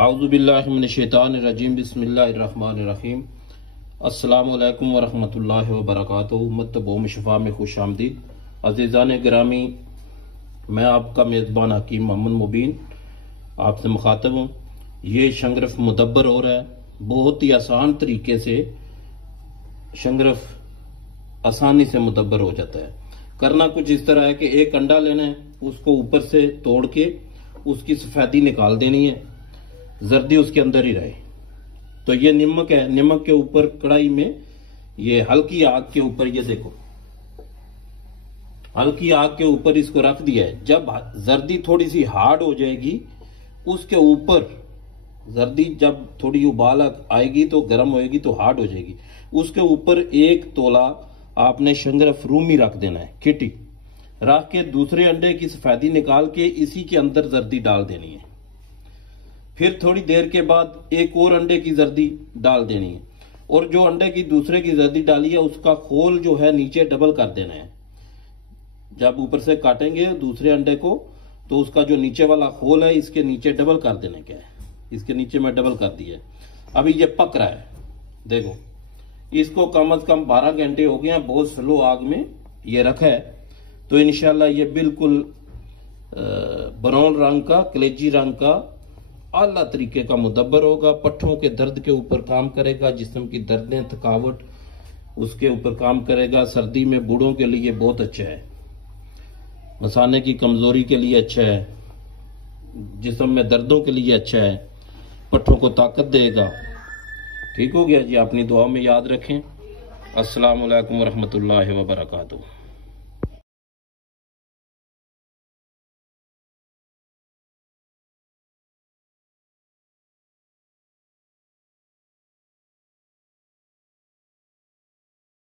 اعوذ باللہ من الشیطان الرجیم بسم اللہ الرحمن الرحیم السلام علیکم ورحمۃ اللہ وبرکاتہ۔ امت بوم شفا میں خوش آمدید۔ عزیزان گرامی، میں آپ کا میزبان حکیم محمد مبین آپ سے مخاطب ہوں۔ یہ شنگرف مدبر ہو رہا ہے، بہت ہی آسان طریقے سے شنگرف آسانی سے مدبر ہو جاتا ہے۔ کرنا کچھ اس طرح ہے کہ ایک انڈا لینا ہے، اس کو اوپر سے توڑ کے اس کی سفیدی نکال دینی ہے، زردی اس کے اندر ہی رہے۔ تو یہ نمک ہے، نمک کے اوپر کڑھائی میں یہ ہلکی آگ کے اوپر، یہ دیکھو ہلکی آگ کے اوپر اس کو رکھ دیا ہے۔ جب زردی تھوڑی سی ہارڈ ہو جائے گی، اس کے اوپر زردی جب تھوڑی ابال آئے گی تو گرم ہوئے گی تو ہارڈ ہو جائے گی، اس کے اوپر 1 تولہ آپ نے شنگرف رومی رکھ دینا ہے، کھٹی رکھ کے دوسرے انڈے کی سفیدی نکال کے اسی کے اندر زردی ڈال دینی ہے۔ پھر تھوڑی دیر کے بعد ایک اور انڈے کی زردی ڈال دینی ہے، اور جو انڈے کی دوسرے کی زردی ڈالی ہے اس کا خول جو ہے نیچے ڈبل کر دینا ہے۔ جب اوپر سے کاٹیں گے دوسرے انڈے کو تو اس کا جو نیچے والا خول ہے اس کے نیچے ڈبل کر دینا ہے، اس کے نیچے میں ڈبل کر دیا ہے۔ ابھی یہ پک رہا ہے، دیکھو اس کو کم از کم 12 گھنٹے ہو گئے ہیں، بہت سلو آگ میں یہ رکھا ہے۔ تو انشاءاللہ یہ بالکل براؤن رنگ کا، کلیجی رنگ کا اعلیٰ طریقے کا مدبر ہوگا۔ پٹھوں کے درد کے اوپر کام کرے گا، جسم کی دردیں، تھکاوٹ اس کے اوپر کام کرے گا۔ سردی میں بوڑھوں کے لیے بہت اچھا ہے، مثانے کی کمزوری کے لیے اچھا ہے، جسم میں دردوں کے لیے اچھا ہے، پٹھوں کو طاقت دے گا۔ ٹھیک ہو گیا جی، اپنی دعا میں یاد رکھیں۔ السلام علیکم ورحمۃ اللہ وبرکاتہ۔